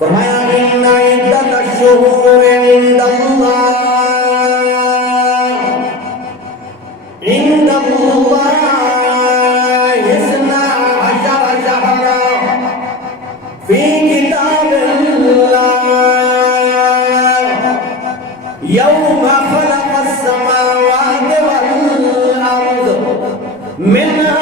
فرمایا ان عدت الشہور عند اللہ اثنا عشر شہرا فی کتاب اللہ یوم خلق السماوات والارض منها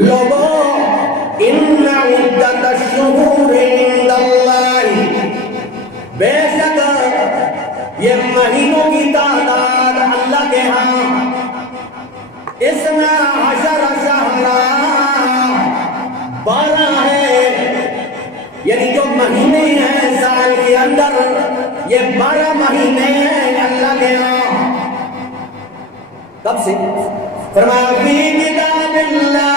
لوگوں ان عدت الشہور عند اللہ، بے شک یہ مہینوں کی تعداد اللہ کے ہاں اثنا عشر شہرا 12 ہے، یعنی جو مہینے ہیں سال کے اندر یہ 12 مہینے ہیں اللہ کے ہاں۔ کب سے؟ فرمایا فی کتاب اللہ،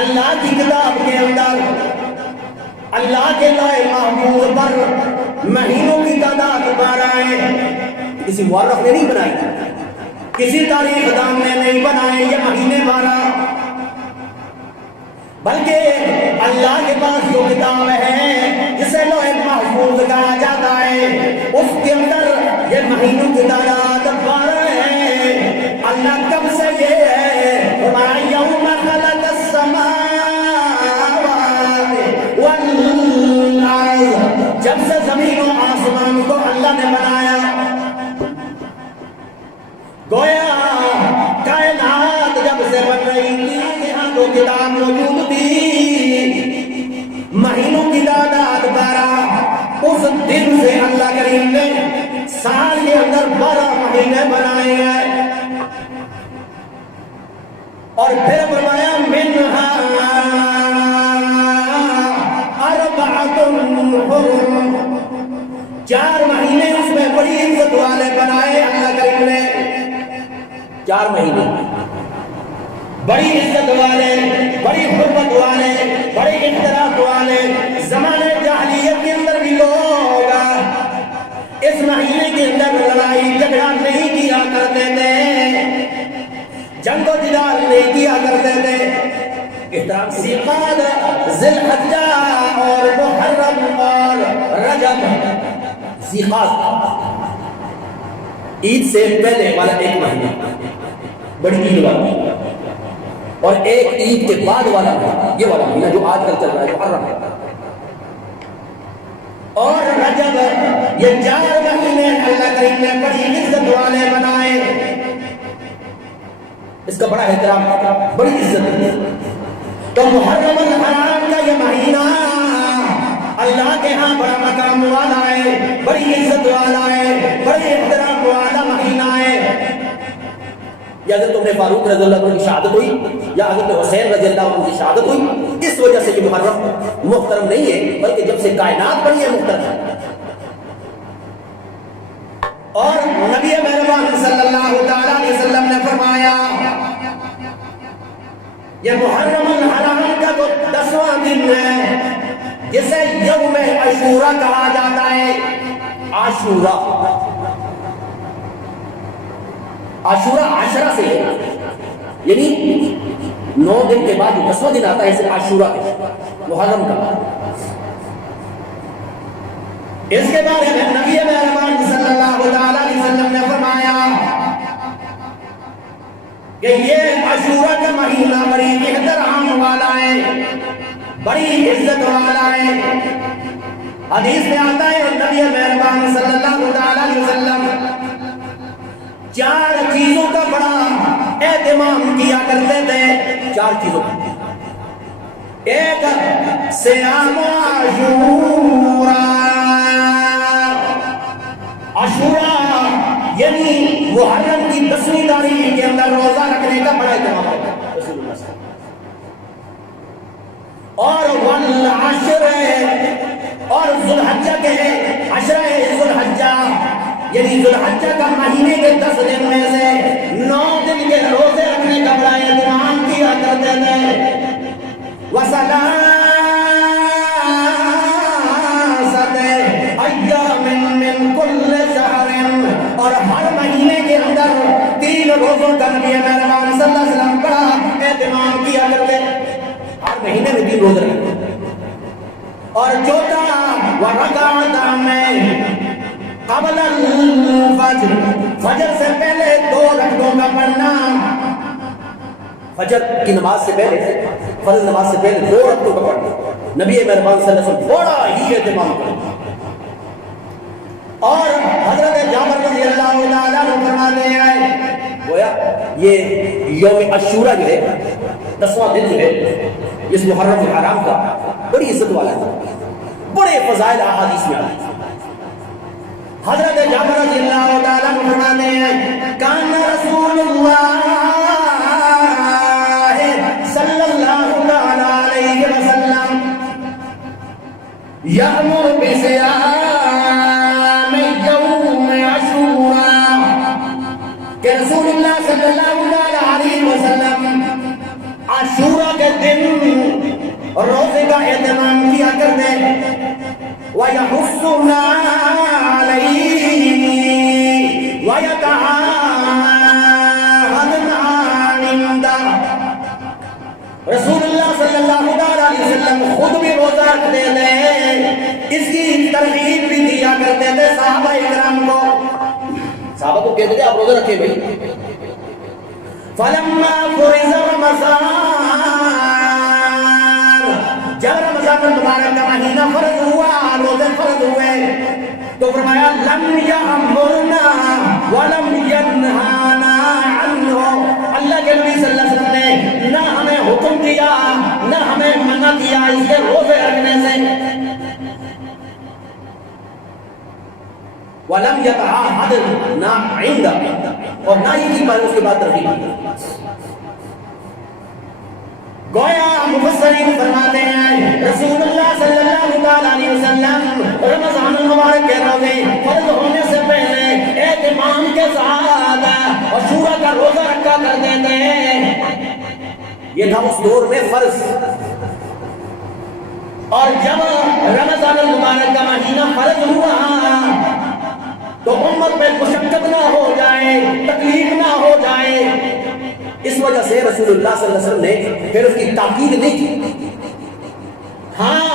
اللہ کی کتاب کے اندر اللہ کے لوح محفوظ پر مہینوں کی تعداد 12 ہے۔ کسی مورخ نے نہیں بنائی، کسی تاریخ دان نے نہیں بنائے یہ مہینے 12، بلکہ اللہ کے پاس جو کتاب ہے جسے لوح محفوظ کہا جاتا ہے اس کے اندر یہ مہینوں کی تعداد 12 ہے۔ اللہ کب سے یہ ہے؟ یوم خلق السماوات والارض، جب سے زمین و آسمان کو اللہ نے بنایا، گویا کائنات جب سے بن رہی تھی یہاں تو کتاب موجود تھی، مہینوں کی تعداد 12، اس دن سے اللہ کریم نے سال کے اندر 12 مہینے بنائے ہیں۔ اور پھر فرمایا منہا اربعۃ حرم، 4 مہینے اس میں بڑی عزت والے بنائے اللہ کریم نے، 4 مہینے بڑی عزت والے، بڑی حرمت والے، بڑی احترام والے۔ زمانے جاہلیت کے اندر بھی لوگ اس مہینے کے اندر لڑائی جھگڑا نہیں کیا کرتے تھے، جنگ و جدال نہیں کیا کرتے تھے۔ احترام ذیقعد، ذی الحجہ اور محرم اور رجب، ذیقعد عید سے پہلے والا 1 مہینہ بڑی عید والا، اور ایک عید کے بعد والا یہ والا مہینہ جو آج کل چل رہا ہے محرم ہے، اور رجب، یہ 4 مہینے اللہ کریم نے بڑی عزت والے بنائے، اس کا بڑا احترام، بڑی عزت ہے۔ تو محرم الحرام کا یہ مہینہ اللہ کے ہاں بڑا مقام والا ہے، بڑی عزت والا ہے، بڑی احترام والا مہینہ ہے۔ یا حضرت عمر فاروق رضی اللہ عنہ کی شہادت ہوئی، یا حضرت حسین رضی اللہ عنہ کی شہادت ہوئی، اس وجہ سے یہ محرم محترم نہیں ہے، بلکہ جب سے کائنات بنی ہے محترم ہے۔ اور نبی مہربان صلی اللہ علیہ وسلم نے فرمایا یہ محرم الحرام کا جو 10واں دن ہے جسے یوم عاشورہ کہا جاتا ہے، عاشورہ، عاشورہ عشرہ سے ہے، یعنی 9 دن کے بعد جو 10واں دن آتا ہے اسے عاشورہ محرم کا۔ اس کے بارے میں نبی مہربان صلی اللہ علیہ وسلم نے فرمایا کہ یہ عاشورہ کا مہینہ بڑی احترام والا ہے، بڑی عزت والا ہے۔ حدیث میں آتا ہے نبی مہربان صلی اللہ علیہ وسلم 4 چیزوں کا بڑا اہتمام کیا کرتے تھے، 4 چیزوں کا۔ ایک صیام عاشورہ، عاشورہ یعنی محرم کی 10ویں تاریخ کے اندر روزہ رکھنے کا بڑا اہتمام ہے رسول اللہ صلی اللہ علیہ وسلم۔ اور والعشر، اور ذوالحجہ کے عشرہ ذوالحجہ، یعنی ذوالحجہ کا مہینے کے 10 دن میں سے 9 دن کے روزے رکھنے کا بڑا اہتمام کیا کرتے تھے۔ وَثَلَاثَةِ أَيَّامٍ مِّن كُلِّ شَهْرٍ، اور ہر مہینے کے اندر 3 روزوں کا نبی مہربان صلی اللہ علیہ وسلم کا اہتمام کیا کرتے، ہر مہینے میں 3 روزے رکھتے۔ اور چوتھا وَرَكَعَتَ میں قبل الفجر، فجر سے پہلے 2 رکعتوں کا پڑھنا، فجر کی نماز سے پہلے، فرض نماز سے پہلے 2 رکعتوں کا پڑھنا نبی مہربان صلی اللہ علیہ وسلم بڑا ہی اہتمام کرتے۔ اور حضرت جابر رضی اللہ تعالیٰ عنہ فرماتے ہیں گویا یہ یوم عاشورہ جو ہے 10واں دن جو ہے اس محرم الحرام کا بڑی عزت والا ہے، بڑے فضائل احادیث میں آتے ہیں۔ حضرت جابر رضی اللہ تعالیٰ عنہ فرماتے ہیں کان رسول اللہ صلی اللہ علیہ وسلم یأمر بصیام یوم عاشورہ، کہ رسول اللہ صلی اللہ علیہ وسلم عاشورہ کے دن روزے کا اہتمام کیا کرتے، وَيَحُثُّنَا عَلَيْهِ وَيَتَعَاهَدْنَا عِندَهُ۔ رسول اللہ صلی اللہ علیہ وسلم خود بھی روزہ رکھتے تھے، اس کی ترغیب بھی دیا کرتے تھے صحابہ اکرام کو، صحابہ کو کہتے تھے آپ روزہ رکھیں بھائی۔ فَلَمَّا فُرِضَ رَمَضَانَ، جب رمضان المبارک کا مہینہ فرض ہوا، روزے فرض ہوئے، تو فرمایا لَمْ يَأْمُرْنَا وَلَمْ يَنْهَانَا عَنْهُ، اللہ کے نبی صلی اللہ علیہ وسلم نے نہ ہمیں حکم دیا نہ ہمیں منع کیا اس کے روزے رکھنے سے، وَلَمْ يَتَعَاهَدْنَا عِندَهُ، اور نہ ہی کی بات اس کے بعد ترغیب دی۔ گویا مفسرین فرماتے ہیں رسول اللہ صلی اللہ علیہ وسلم رمضان المبارک کے روزے فرض ہونے سے پہلے اہتمام کے ساتھ عاشورہ کا روزہ رکھا کرتے تھے، یہ تھا اس دور میں فرض۔ اور جب رمضان المبارک کا مہینہ فرض ہوا تو امت میں مشقت نہ ہو جائے، تکلیف نہ ہو جائے، اس وجہ سے رسول اللہ صلی اللہ علیہ وسلم نے پھر اس کی تاکید نہیں کی۔ ہاں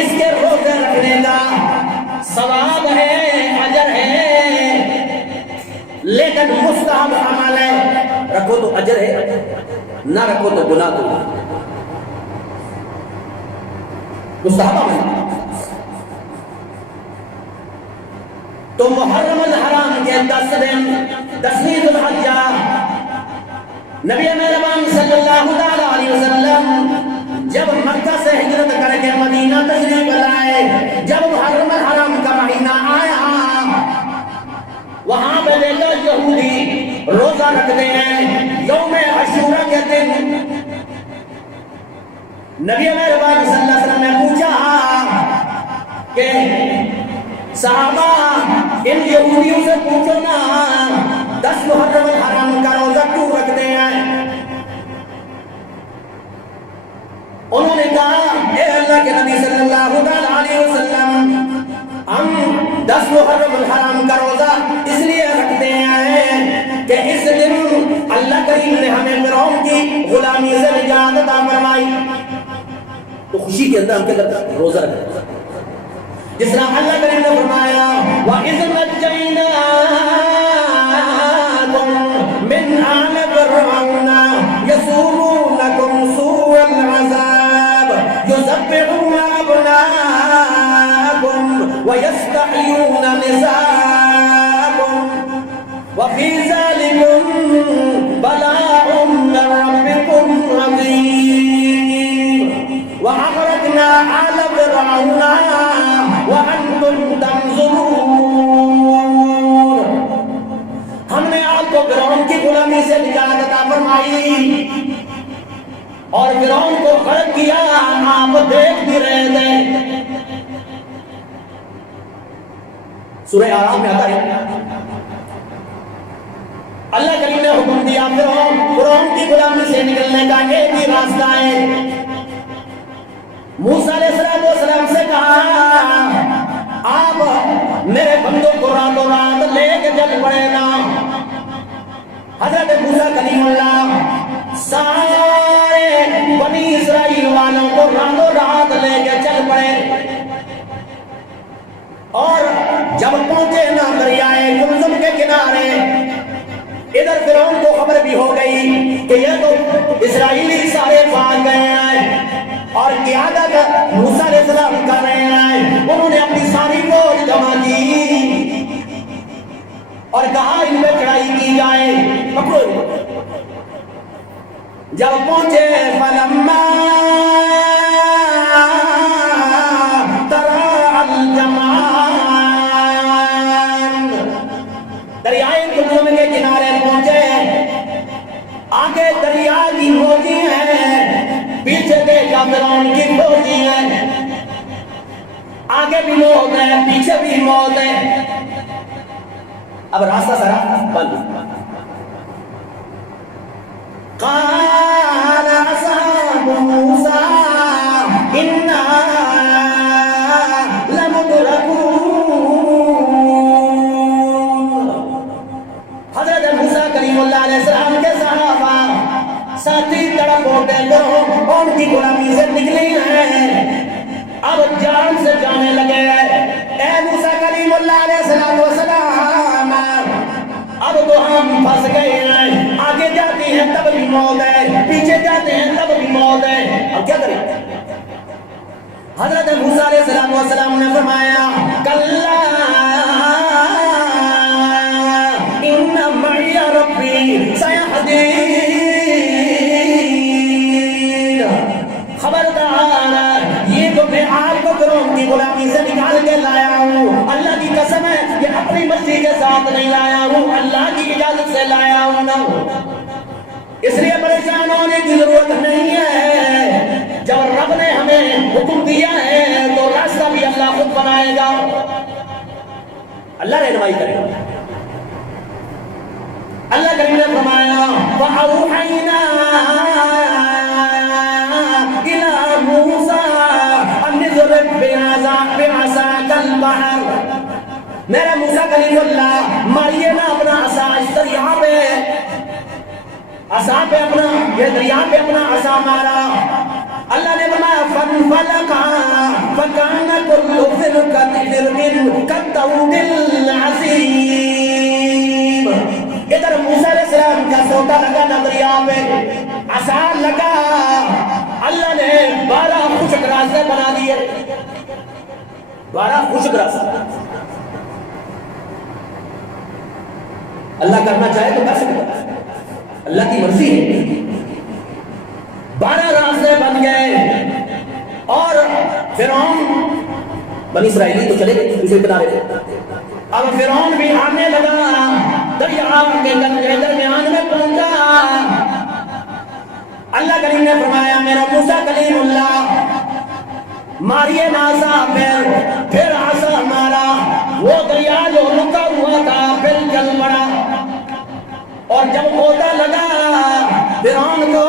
اس کے روزے رکھنے کا ثواب ہے، اجر ہے، لیکن مستحب عمل ہے، رکھو تو اجر ہے، نہ رکھو تو گناہ تو مستحب عمل۔ تو محرم الحرام کے 10 دن 10ویں ذی الحجہ نبی مہربان صلی اللہ علیہ وسلم جب مکہ سے ہجرت کر کے مدینہ تشریف لائے، جب محرم الحرام کا مہینہ آیا، وہاں پہ دیکھا یہودی روزہ رکھتے ہیں یوم عاشورہ کے دن۔ نبی مہربان صلی اللہ علیہ وسلم نے پوچھا کہ صحابہ ان یہودیوں سے پوچھو نا 10 محرم الحرام کا روزہ کیوں رکھتے ہیں؟ انہوں نے کہا اے اللہ کے نبی صلی اللہ علیہ وسلم، ہم 10 محرم الحرام کا روزہ اس لیے رکھتے ہیں کہ اس دن اللہ کریم نے ہمیں فرعون کی غلامی سے نجات عطا فرمائی، تو خوشی کے اندر ہم کیا کرتے ہیں؟ روزہ رکھتے ہیں۔ جس طرح اللہ کریم نے فرمایا وَإِذْ نَجَّيْنَاكُمْ مِنْ آلِ فِرْعَوْنَ يَسُومُونَكُمْ سُوءَ الْعَذَابِ يُذَبِّحُونَ أَبْنَاءَكُمْ وَيَسْتَحْيُونَ نِسَاءَكُمْ وَفِي ذَلِكُمْ بَلَاءٌ مِّن رَّبِّكُمْ عَظِيمٌ وَأَغْرَقْنَا آلَ فِرْعَوْنَ وَأَنْتُمْ تَنظُرُونَ، ہم نے آپ کو فرعون کی غلامی سے نجات عطا فرمائی اور فرعون کو غرق کیا، آپ دیکھ بھی رہے تھے۔ سورہ اعراف میں آتا ہے اللہ کریم نے حکم دیا فرعون کی غلامی سے نکلنے کا ایک ہی راستہ ہے۔ موسیٰ علیہ السلام سے کہا آپ میرے بندوں کو راتوں رات لے کے جل پڑے نا حضرت موسیٰ کلیم اللہ سارے بنی اسرائیل والوں کو راتوں رات لے کے چل پڑے اور جب پہنچے نا دریائے کلثم کے کنارے ادھر فرعون کو خبر بھی ہو گئی کہ یہ تو اسرائیلی سارے بھاگ گئے ہیں اور قیادت موسیٰ علیہ السلام کر رہے ہیں. انہوں نے اپنی ساری فوج جمع کی اور کہا ان پہ چڑھائی کی جائے. پکڑو جب پہنچے فلما ترى الجمعان دریائے کلثم کے کنارے پہنچے. آگے دریا کی فوجی ہیں پیچھے دیکھا فرعون کی فوجی ہیں. آگے بھی موت ہے پیچھے بھی موت ہے. اب راستہ سارا بند. قال اصحاب موسیٰ انا لمدرکون. حضرت موسیٰ کریم اللہ علیہ السلام کے صحابہ ساتھی تڑپ ہوتے کرو ان کی غلامی سے نکلی ہیں اب جان سے جانے لگے. اے موسیٰ کریم اللہ علیہ السلام اب تو ہم پھنس گئے ہیں. آگے جاتے ہیں تب بھی موت ہے پیچھے جاتے ہیں تب بھی موت ہے. اب کیا کریں؟ حضرت موسیٰ علیہ السلام نے فرمایا کلا ان معی ربی سیہدین. خبردار یہ جو میں آپ کو فرعون کی غلامی سے نکال کے لایا ہوں اللہ کی قسم ہے یہ اپنی مرضی کے ساتھ نہیں لایا ہوں اللہ کی اجازت سے لایا ہوں نا. اس لیے پریشان ہونے کی ضرورت نہیں ہے. جب رب نے ہمیں حکم دیا ہے تو راستہ بھی اللہ خود بنائے گا. اللہ رہنمائی کرے گا. اللہ کریم نے فرمایا وَأَوْحَيْنَا إِلَى مُوسَىٰ أَنِ اضْرِب بِعَصَاكَ الْبَحْرَ. میرے موسیٰ کلیم اللہ ماریے نا اپنا عصا اس دریا پہ عصا پہ اپنا یہ دریا پہ اپنا عصا مارا. اللہ نے فرمایا فَانْفَلَقَا فَكَانَ كُلُّ فِرْقٍ كَالطَّوْدِ الْعَظِيمِ. ادھر موسیٰ علیہ السلام کا سوٹا لگا نا دریا پہ عصا لگا اللہ نے 12 خشک راستے بنا دیے. 12 خشک راستے اللہ کرنا چاہے تو کر سکتا ہے اللہ کی مرضی ہے. 12 راستے بن گئے اور فرعون بنی اسرائیلی تو چلے گئے دوسرے کنارے. اب فرعون بھی آنے لگا دریا کے درمیان میں پہنچا. اللہ کریم نے فرمایا میرا موسیٰ کلیم اللہ ماریے ناسا پھر عصا مارا. وہ دریا جو رکا ہوا تھا پھر چل پڑا اور جب ہوتا لگا فرعون کو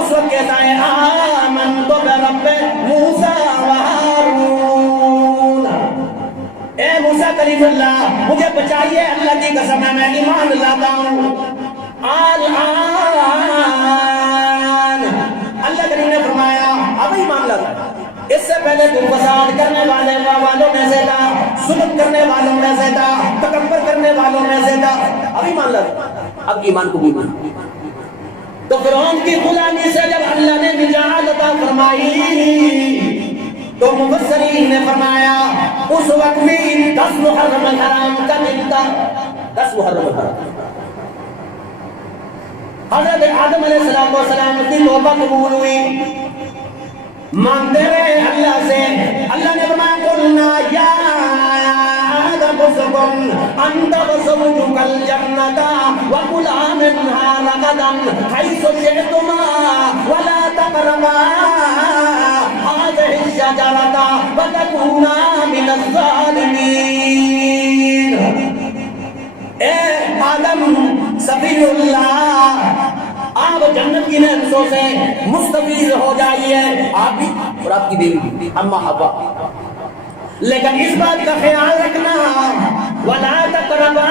اس وقت کہتا ہے آمنت برب موسیٰ و ہارون. اے موسیٰ کلیم اللہ مجھے بچائیے اللہ کی قسم ہے میں ایمان لاتا ہوں. آلآن اللہ کریم نے فرمایا اب ایمان لاتا. اس سے پہلے تم فساد کرنے والوں میں سے تھا ظلم کرنے والوں میں سے تھا تکبر کرنے والوں میں سے تھا. اب ایمان لاتا اب ایمان کو بھی تو فرعون کی غلامی سے جب اللہ نے نجات عطا فرمائی تو مفسرین نے فرمایا اس وقت بھی 10 محرم الحرام کا دن تھا. 10 محرم الحرام حضرت آدم علیہ السلام کی توبہ قبول ہوئی مانتے رہے اللہ سے. اللہ نے فرمایا قلنا یا آدم اسكن انت وزوجك الجنة وكلا منها رغدا حيث شئتما ولا تقربا هذه الشجرة فتكونا من الظالمين. اے آدم صفی اللہ آپ جنت کی نعمتوں سے مستفید ہو جائیے آپ بھی اور آپ کی بیوی اما حوا. لیکن اس بات کا خیال رکھنا وَلَا تَقْرَبَا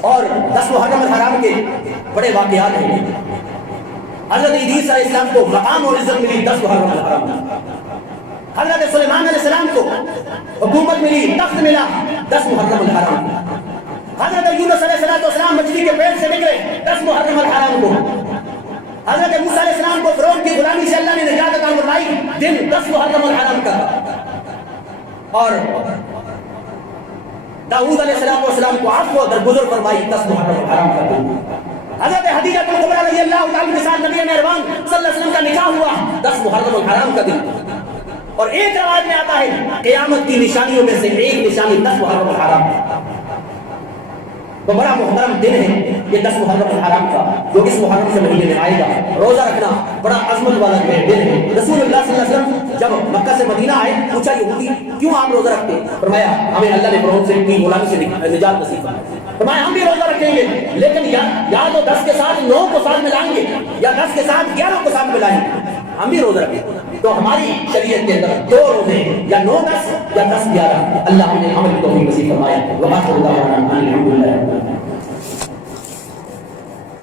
اور 10 محرم الحرام کے بڑے واقعات ہیں. حضرت ادریس علیہ السلام کو مقام اور عزت ملی 10 محرم الحرام. حضرت سلیمان علیہ السلام کو حکومت ملی، تخت ملا 10 محرم الحرام. حضرت یونس علیہ السلام مچھلی کے پیٹ سے نکلے 10 محرم الحرام کو. حضرت موسیٰ علیہ السلام کو فرعون کی غلامی سے اللہ نے نجات عطا فرمائی دن 10 محرم الحرام کا. اور داؤد علیہ السلام کو عفو درگزر فرمائی 10 محرم الحرام کا دن. حضرت حدیجہ کبریٰ رضی اللہ تعالیٰ کے ساتھ نبی مہربان صلی اللہ علیہ وسلم کا نکاح ہوا 10 محرم الحرام کا دن. اور ایک روایت میں آتا ہے قیامت کی نشانیوں میں سے ایک نشانی 10 محرم الحرام ہے. تو بڑا محترم دن ہے یہ 10 محرم الحرام کا، جو اس محرم سے مہینے میں آئے گا. روزہ رکھنا بڑا عظمت والا دن ہے. رسول اللہ صلی اللہ علیہ وسلم جب مکہ سے مدینہ آئے پوچھا یہودی کیوں آپ روزہ رکھتے؟ فرمایا ہمیں اللہ نے فرعون سے کی غلامی سے نجات نصیب فرمائی. فرمایا ہم بھی روزہ رکھیں گے لیکن یا تو 10 کے ساتھ 9 کو ساتھ ملائیں گے یا 10 کے ساتھ 11 کو ساتھ ملائیں گے. ہم بھی روزہ رکھیں. تو ہماری شریعت کے اندر 2 روزے یا 9-10 یا 10-11. اللہ ہمیں عمل کی توفیق نصیب فرمائے. وآخر دعوانا الحمدللہ.